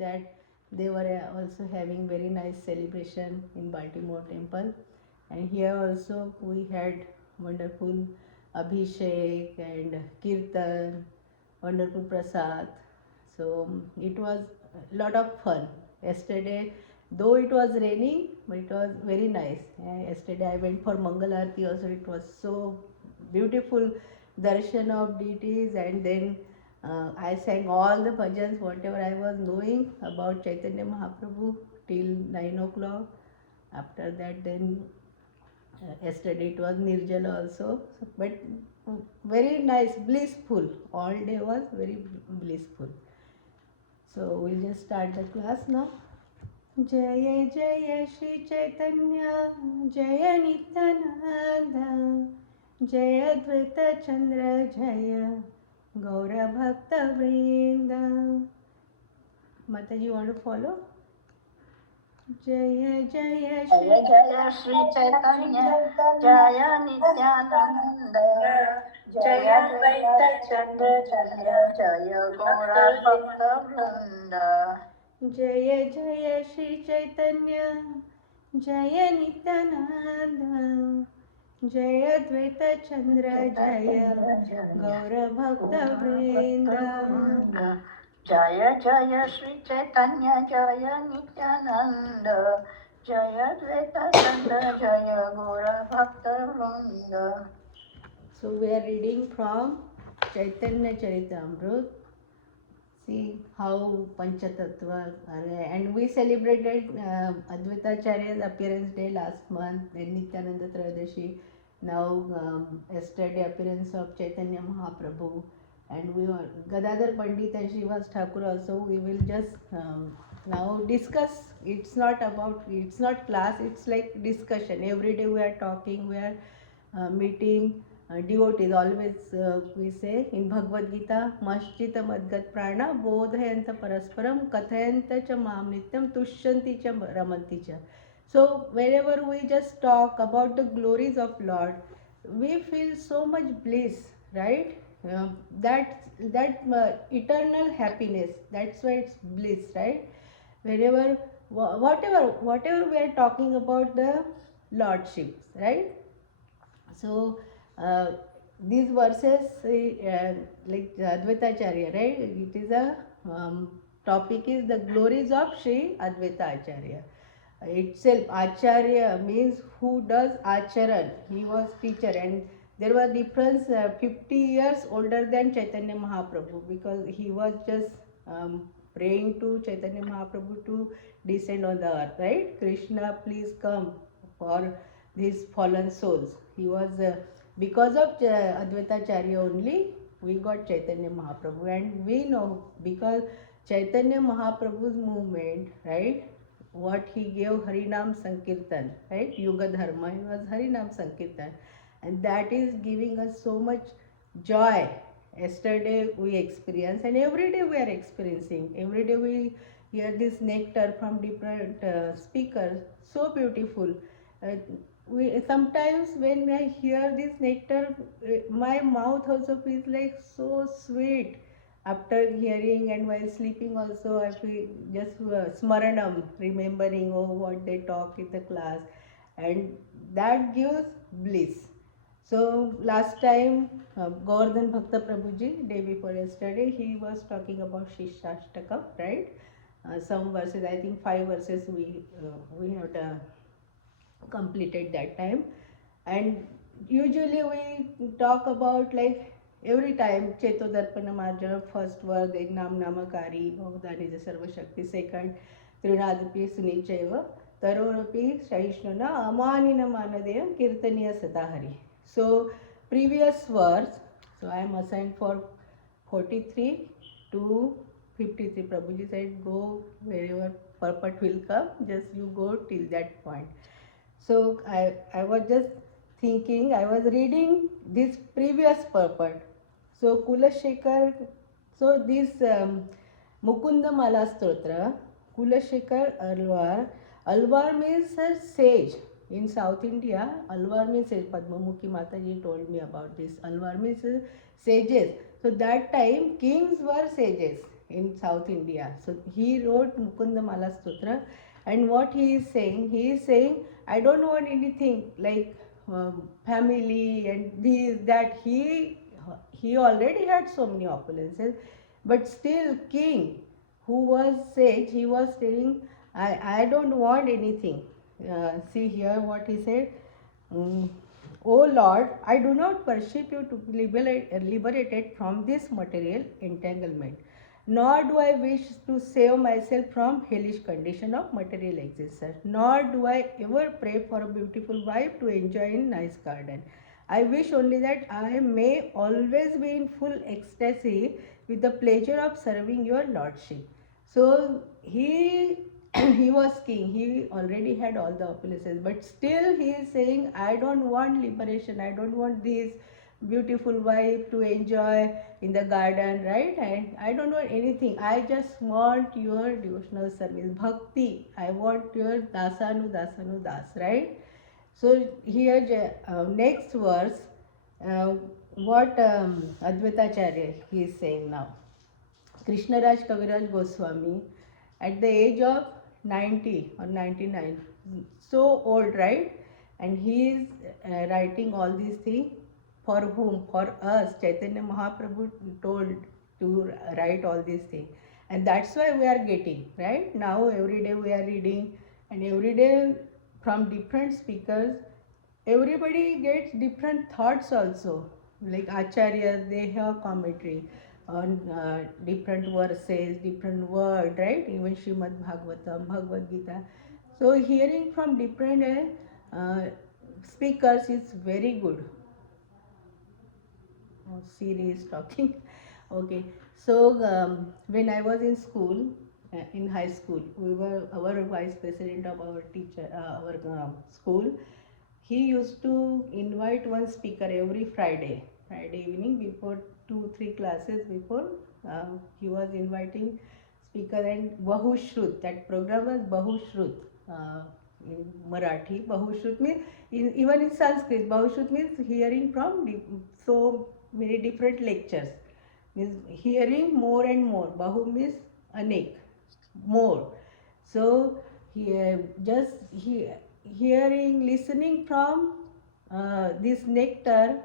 that they were also having very nice celebration in Baltimore temple, and here also we had wonderful abhishek and kirtan, wonderful prasad. So it was a lot of fun. Yesterday, though it was raining, but it was very nice. Yesterday I went for Mangal Aarti also. It was so beautiful darshan of deities, and then I sang all the bhajans, whatever I was knowing about Chaitanya Mahaprabhu till 9 o'clock. After that, then yesterday it was Nirjala also, but very nice, blissful. All day was very blissful. So we'll just start the class now. Jaya Jaya Shri Chaitanya Jaya Nityananda Jaya Dvaita Chandra Jaya Gaura Bhakta Vrinda. Mataji, you want to follow? Jaya Jaya Shri Jaya Jaya Shri Chaitanya Jaya Nityananda Jaya Dvaita Chandra Jaya Jaya Gaura Bhakta Vrinda. Jaya Jaya Shri Chaitanya Jaya Nityananda Jaya Dvaita Chandra Jaya Gaura Bhakta Vrinda. Jaya Jaya Shri Chaitanya Jaya Nityananda Jaya Dvaita Chandra Jaya Gaura Bhakta Vrinda. So we are reading from Chaitanya Charitamrita. See how Panchatattva are, and we celebrated Advaita Acharya's appearance day last month, then Nityananda Trayadashi, now yesterday appearance of Chaitanya Mahaprabhu, and we were Gadadhar Pandit and Srivas Thakur also. We will just now discuss. It's not class, it's like discussion. Every day we are talking, we are meeting devotees. Always we say in Bhagavad Gita, Maschita Madgat Prana Bodhayanta Parasparam Kathayanta Cha Mam Nityam Tushyanti Cha Ramanti Cha. So wherever we just talk about the glories of Lord, we feel so much bliss, right? That eternal happiness, that's why it's bliss, right? Wherever whatever we are talking about the lordships, right? So these verses like Advaita Acharya, right? It is a topic is the glories of Sri Advaita Acharya. Itself, Acharya means who does acharan. He was teacher, and there was difference 50 years older than Chaitanya Mahaprabhu, because he was just praying to Chaitanya Mahaprabhu to descend on the earth, right? Krishna, please come for these fallen souls. He was because of Advaita Acharya only we got Chaitanya Mahaprabhu, and we know because Chaitanya Mahaprabhu's movement, right? What he gave Harinam Sankirtan, right? Yuga Dharma, he was Harinam Sankirtan, and that is giving us so much joy. Yesterday we experienced, and every day we are experiencing. Every day we hear this nectar from different speakers, so beautiful. Uh, we sometimes when I hear this nectar, my mouth also feels like so sweet. After hearing and while sleeping also, I feel just smaranam, remembering what they talk in the class, and that gives bliss. So last time, Govardhan Bhakta Prabhuji, day before yesterday, he was talking about Shishashtakam, right? Some verses, I think 5 verses we have completed that time. And usually we talk about like every time Chetodarpana Marjana, first verse, then Nam Namakari, Bhavadani Sarva Shakti, second Trinadapi Sunichaiva, Tarorapi Shahishnuna, Amanina Manadeyam Kirtaniya Satahari. So previous verse, so I am assigned for 43 to 53. Prabhuji said go wherever purport will come, just you go till that point. So I was just thinking, I was reading this previous purport. So Kulashekar, so this Mukunda Mala Stotra, Kulashekar Alwar. Alwar means a sage. In South India, Alwar means sage. Padmamukhi Mataji told me about this. Alwar means sages. So that time kings were sages. in South India. So he wrote Mukunda Mala Stotra, and what he is saying, I don't want anything like family and this that. He already had so many opulences, but still king who was sage, he was saying, I don't want anything. See here what he said. Mm, O Lord, I do not worship you to be liberated from this material entanglement, nor do I wish to save myself from hellish condition of material existence, nor do I ever pray for a beautiful wife to enjoy in nice garden. I wish only that I may always be in full ecstasy with the pleasure of serving your lordship. So he was king. He already had all the opulences, but still he is saying, I don't want liberation. I don't want this beautiful wife to enjoy in the garden, right? I don't want anything. I just want your devotional service, bhakti. I want your dasanu das, right? So here, next verse, uh, what Advaitacharya he is saying now. Krishnaraj Kaviraj Goswami, at the age of 90 or 99, so old, right? And he is writing all these things for whom? For us. Chaitanya Mahaprabhu told to write all these things. And that's why we are getting, right? Now every day we are reading, and every day from different speakers, everybody gets different thoughts also. Like Acharya, they have commentary on different verses, different word, right? Even Srimad Bhagavatam, Bhagavad Gita. So hearing from different speakers is very good. Oh, Siri is talking. Okay. So when I was in school, in high school, we were our vice president of our teacher, our school. He used to invite one speaker every Friday evening before 2 3 classes before. He was inviting speaker, and Bahushrut. That program was Bahushrut. In Marathi, Bahushrut means even in Sanskrit, Bahushrut means hearing from so many different lectures. Means hearing more and more. Bahu means anek, more. So hearing, listening from this nectar,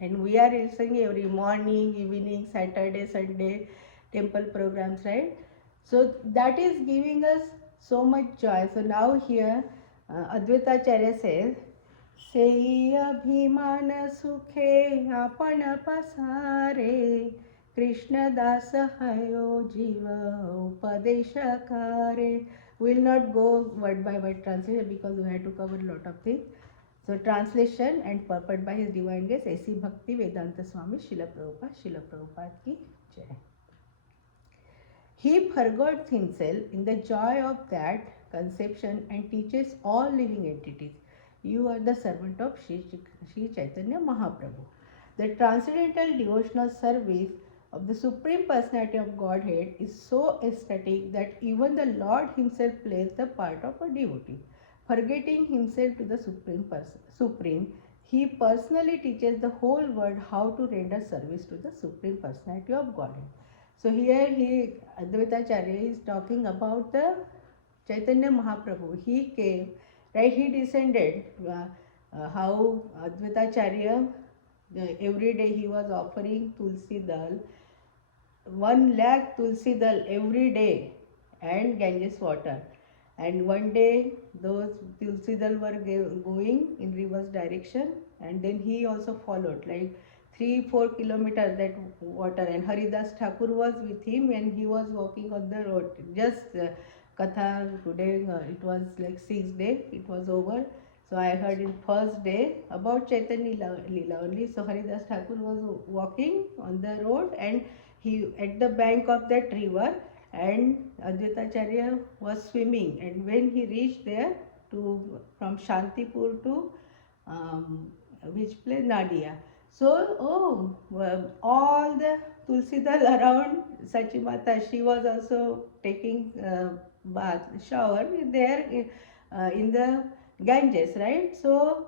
and we are listening every morning, evening, Saturday, Sunday, temple programs, right? So that is giving us so much joy. So now here, Advaitacharya says, सेई अभिमान सुखे आपण पसारे कृष्णदास हयो जीव उपदेशकारे. We will not go word by word translation because we have to cover a lot of things. So translation and purport by His Divine Grace A.C. Bhakti Vedanta Swami Srila Prabhupada ki Jai. He forgot himself in the joy of that conception and teaches all living entities. You are the servant of Sri Chaitanya Mahaprabhu. The transcendental devotional service of the Supreme Personality of Godhead is so ecstatic that even the Lord Himself plays the part of a devotee. Forgetting Himself to the Supreme, He personally teaches the whole world how to render service to the Supreme Personality of Godhead. So here Advaitacharya is talking about the Chaitanya Mahaprabhu. He came, right? He descended. How Advaitacharya, every day he was offering Tulsi Dal, 1 lakh Tulsi Dal every day, and Ganges water. And one day those Tulsi Dal were going in reverse direction, and then he also followed like 3 4 kilometers that water, and Haridas Thakur was with him, and he was walking on the road. Just Katha today, it was like 6 day, it was over. So I heard in first day about Chaitanya Lila only. So Haridas Thakur was walking on the road, and he at the bank of that river, and Advaitacharya was swimming, and when he reached there to from Shantipur to which place, Nadia. So all the Tulsi Dal around Sachimata, she was also taking bath shower there in the Ganges, right? So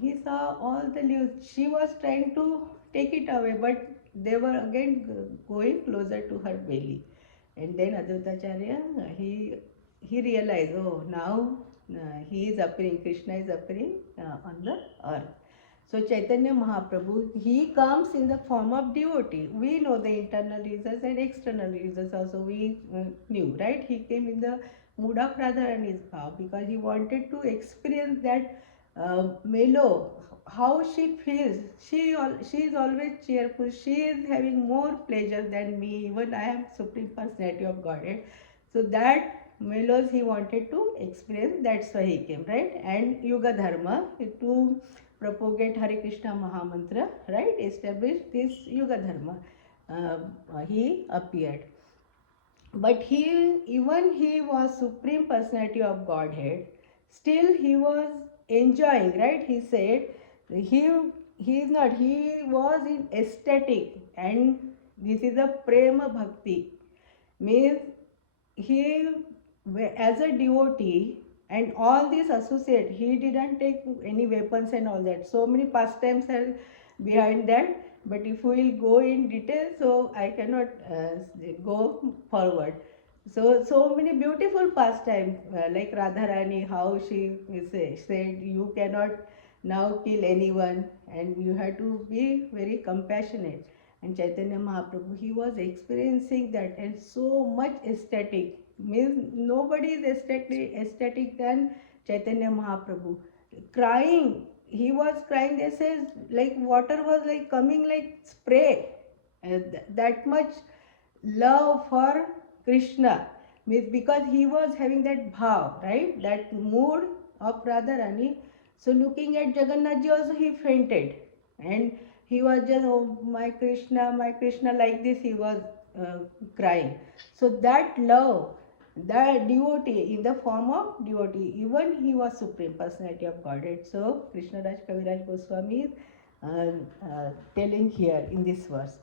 he saw all the leaves. She was trying to take it away, but they were again going closer to her belly. And then Advaitacharya, he realized, oh, now he is appearing, Krishna is appearing on the earth. So Chaitanya Mahaprabhu, he comes in the form of devotee. We know the internal reasons and external reasons also we knew, right? He came in the mood of Radharani's bhav because he wanted to experience that mellow, how she feels. She is always cheerful. She is having more pleasure than me. Even I am Supreme Personality of Godhead. So that mellows he wanted to experience. That's why he came, right? And Yuga Dharma to propagate Hare Krishna Mahamantra, right? Establish this Yuga Dharma. He appeared. But even he was Supreme Personality of Godhead, still he was enjoying, right? He said he is not, he was in ecstatic, and this is a prema bhakti. Means he, as a devotee, and all these associate, he didn't take any weapons and all that. So many pastimes are behind that, but if we will go in detail, so I cannot go forward. So many beautiful pastimes, like Radharani, how she said you cannot now kill anyone, and you have to be very compassionate. And Chaitanya Mahaprabhu, he was experiencing that, and so much ecstatic. Means nobody is ecstatic than Chaitanya Mahaprabhu. Crying, he was crying. They says like water was like coming like spray. That much love for Krishna, means because he was having that bhav, right? That mood of Radharani. So looking at Jagannathji also he fainted, and he was just, oh my Krishna, like this he was uh, crying. So that love, that devotee in the form of devotee, even he was Supreme Personality of Godhead. So Krishna Raj Kaviraj Goswami is telling here in this verse.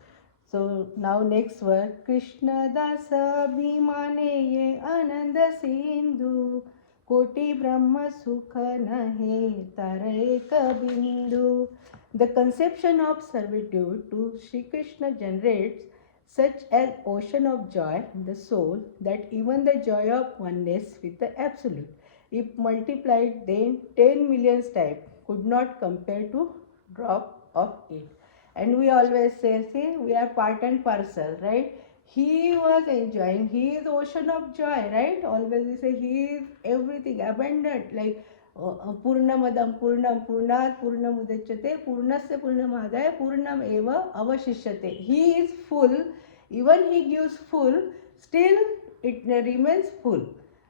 So now next verse, Krishna Dasa Bhimane ye Ananda Sindhu Koti Brahma Sukha Nahe Tare Bindu. The conception of servitude to Sri Krishna generates such an ocean of joy in the soul that even the joy of oneness with the Absolute, if multiplied then 10 million times, could not compare to drop of it. And we always say, see, we are part and parcel, right? He was enjoying, he is ocean of joy, right? Always we say he is everything, abundant, like पूर्णमदं पूर्णं पूर्णात् पूर्णमुदच्यते पूर्णस्य पूर्णमादाय पूर्णम एव अवशिष्यते. He is full, even he gives full, still it remains full,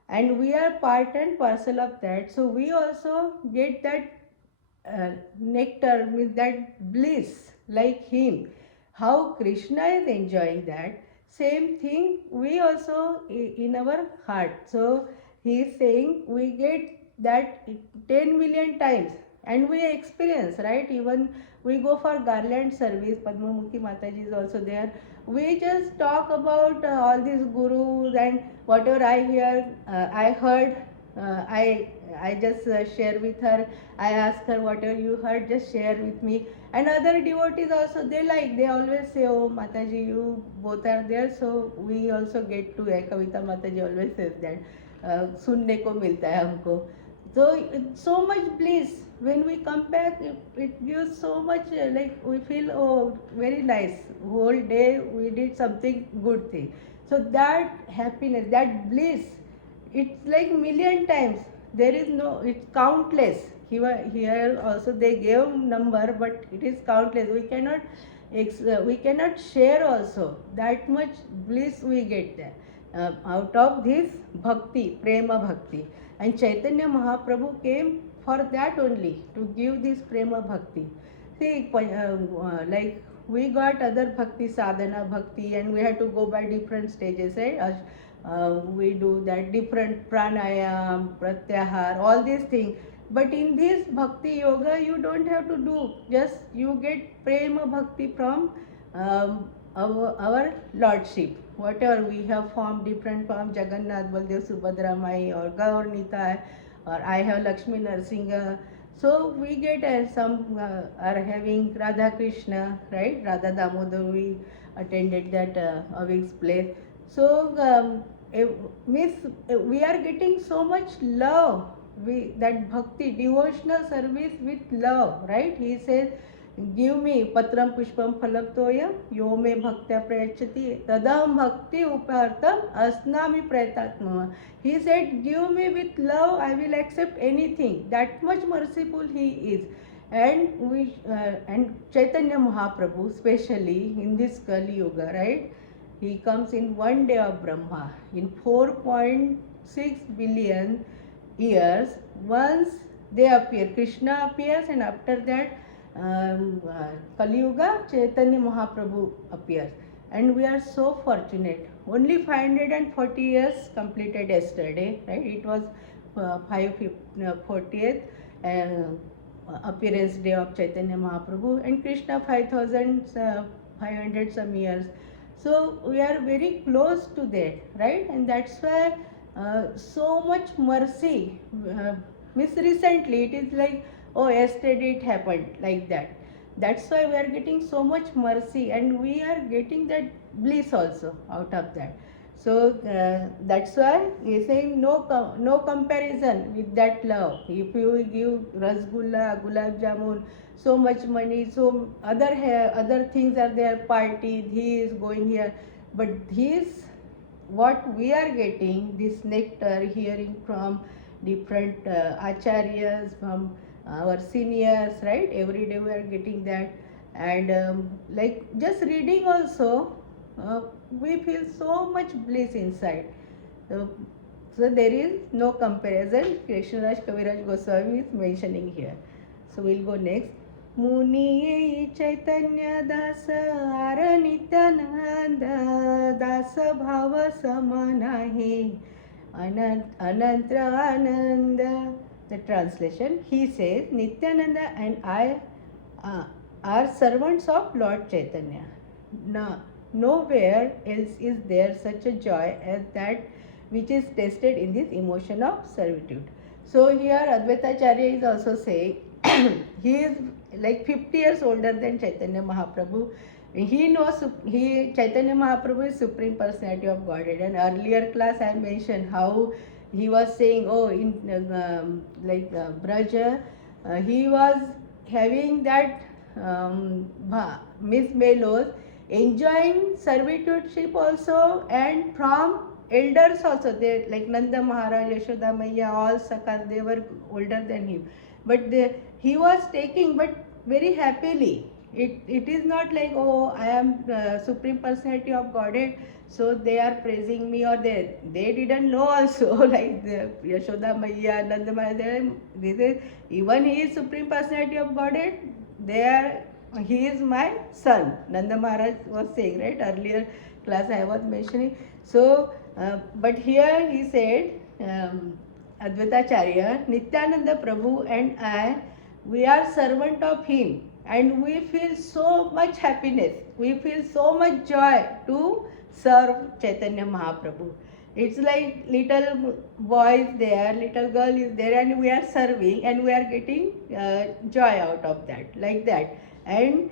and we are part and parcel of that. So we also get that nectar, means that bliss, like him. How Krishna is enjoying that, same thing we also in our heart. So he is saying we get that 10 million times, and we experience, right? Even we go for garland service, Padmamukhi Mataji is also there. We just talk about all these gurus and whatever I hear, I heard, I just share with her. I ask her, whatever you heard, just share with me. And other devotees also, they always say, oh Mataji, you both are there, so we also get to hear. Kavita Mataji always says that, सुनने को मिलता है हमको. So so much bliss when we come back, it gives so much, like we feel, oh very nice, whole day we did something good thing. So that happiness, that bliss, it's like million times. There is no, it's countless. Here also they gave number, but it is countless. We cannot share also. That much bliss we get there out of this bhakti, prema bhakti. And Chaitanya Mahaprabhu came for that only, to give this prema bhakti. See, like we got other bhakti, sadhana bhakti, and we had to go by different stages, right? We do that different pranayam, pratyahar, all these things. But in this bhakti yoga, you don't have to do, just you get prema bhakti from our Lordship. Whatever we have formed, different form, Jagannath, Baldev, Subhadra Mai, or Gaur Nitai, or I have Lakshmi Narsinga. So we get some are having Radha Krishna, right? Radha Damodar, we attended that Avig's place. So eh, miss, we are getting so much love. We that bhakti, devotional service with love, right? He says, give me patram pushpam phalam toyam yo me bhaktya prayachati tadam bhakti upartam asnami prayatatma. He said, give me with love, I will accept anything. That much merciful he is. And Chaitanya Mahaprabhu, especially in this Kali Yuga, right? He comes in one day of Brahma. In 4.6 billion years, once they appear, Krishna appears, and after that, Kali Yuga, Chaitanya Mahaprabhu appears. And we are so fortunate. Only 540 years completed yesterday, right? It was 540th appearance day of Chaitanya Mahaprabhu, and Krishna 5,500 some years. So we are very close to that, right? And that's why so much mercy. Miss recently, it is like, oh, yesterday it happened, like that. That's why we are getting so much mercy, and we are getting that bliss also out of that. So that's why he is saying no comparison with that love. If you give rasgulla, gulab jamun, so much money, so other things are there, party, he is going here, but this what we are getting, this nectar, hearing from different acharyas, from our seniors, right? Every day we are getting that. And like just reading also, we feel so much bliss inside. So, so there is no comparison. Krishnaraj Kaviraj Goswami is mentioning here. So we'll go next. Muni Chaitanya Das आर नित्यानंद दास भाव सम नाही अनंत आनंद. The translation, he says, Nityananda and I are servants of Lord Chaitanya. No, nowhere else is there such a joy as that which is tasted in this emotion of servitude. So here Advaitacharya is also saying, he is like 50 years older than Chaitanya Mahaprabhu. He knows Chaitanya Mahaprabhu is Supreme Personality of Godhead. And earlier class I mentioned how he was saying, oh, in Braja, he was having that Miss Melos, enjoying servitudeship also, and from elders also. They like Nanda Maharaj, Yashoda Maiya, all Sakas, they were older than him. But he was taking, but very happily. It is not like, oh, I am Supreme Personality of Godhead, so they are praising me, or they didn't know also. Like the Yashoda Maiya, Nanda Maharaj, even he is Supreme Personality of Godhead, he is my son. Nanda Maharaj was saying, right? Earlier class I was mentioning. So, but here he said, Advaitacharya, Nityananda Prabhu and I, we are servant of him, and we feel so much happiness. We feel so much joy to serve Chaitanya Mahaprabhu. It's like little boy is there, little girl is there, and we are serving, and we are getting joy out of that, like that. And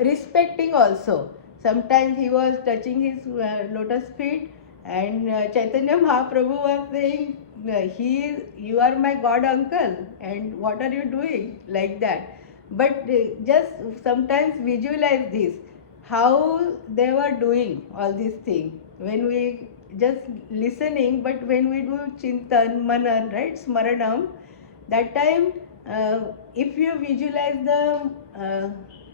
respecting also. Sometimes he was touching his lotus feet, and Chaitanya Mahaprabhu was saying, you are my god uncle, and what are you doing, like that. But just sometimes visualize this, how they were doing all these things when we just listening. But when we do chintan manan, right, smaranam, that time if you visualize the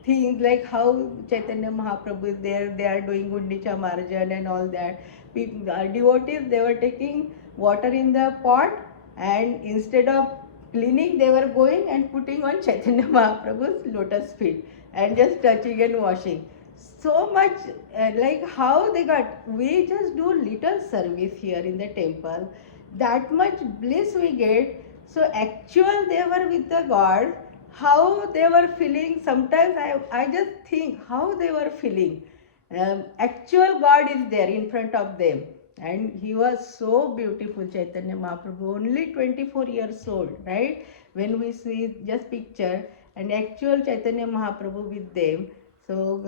things like how Chaitanya Mahaprabhu is there, they are doing Gundicha Marjan and all that. Devotees, they were taking water in the pot, and instead of cleaning, they were going and putting on Chaitanya Mahaprabhu's lotus feet and just touching and washing. So much like how they got, we just do little service here in the temple, that much bliss we get. So actual they were with the God, how they were feeling. Sometimes I just think how they were feeling. Actual God is there in front of them, And he was so beautiful, Chaitanya Mahaprabhu, only 24 years old, right? When we see just picture and actual Chaitanya Mahaprabhu with them, so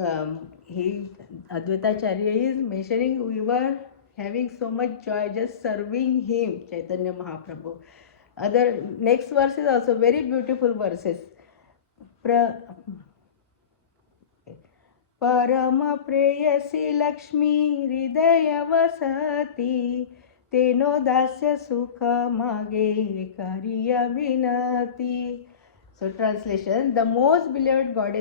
Advaita Acharya is mentioning we were having so much joy just serving him, Chaitanya Mahaprabhu. Other next verse is also very beautiful verses. परम प्रेयसी लक्ष्मी हृदय वसती तेनो दास्य सुख मागे करिय विनती. So translation, the most beloved goddess